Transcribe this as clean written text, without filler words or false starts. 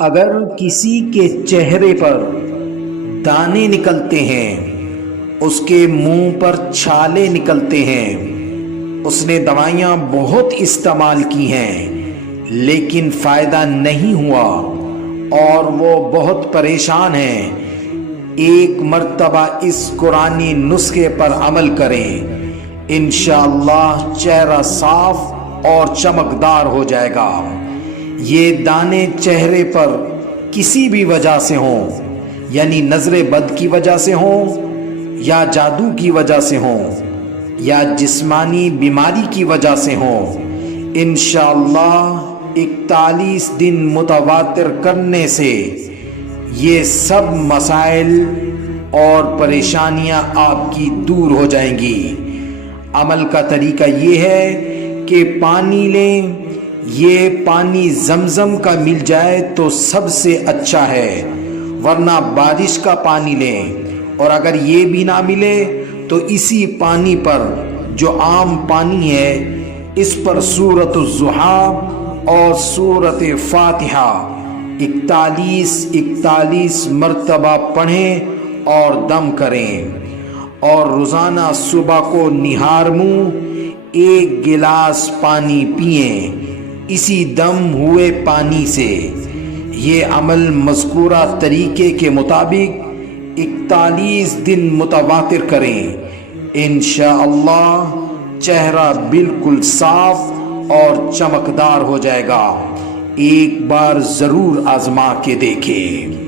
اگر کسی کے چہرے پر دانے نکلتے ہیں، اس کے منہ پر چھالے نکلتے ہیں، اس نے دوائیاں بہت استعمال کی ہیں لیکن فائدہ نہیں ہوا اور وہ بہت پریشان ہیں، ایک مرتبہ اس قرآنی نسخے پر عمل کریں، انشاءاللہ چہرہ صاف اور چمکدار ہو جائے گا۔ یہ دانے چہرے پر کسی بھی وجہ سے ہوں، یعنی نظر بد کی وجہ سے ہوں یا جادو کی وجہ سے ہوں یا جسمانی بیماری کی وجہ سے ہوں، انشاءاللہ 41 دن متواتر کرنے سے یہ سب مسائل اور پریشانیاں آپ کی دور ہو جائیں گی۔ عمل کا طریقہ یہ ہے کہ پانی لیں، یہ پانی زمزم کا مل جائے تو سب سے اچھا ہے، ورنہ بارش کا پانی لیں، اور اگر یہ بھی نہ ملے تو اسی پانی پر جو عام پانی ہے اس پر سورۃ الضحیٰ اور سورۃ فاتحہ 41 مرتبہ پڑھیں اور دم کریں، اور روزانہ صبح کو نہار منہ 1 گلاس پانی پئیں اسی دم ہوئے پانی سے۔ یہ عمل مذکورہ طریقے کے مطابق 41 دن متواتر کریں، انشاءاللہ چہرہ بالکل صاف اور چمکدار ہو جائے گا۔ ایک بار ضرور آزما کے دیکھیں۔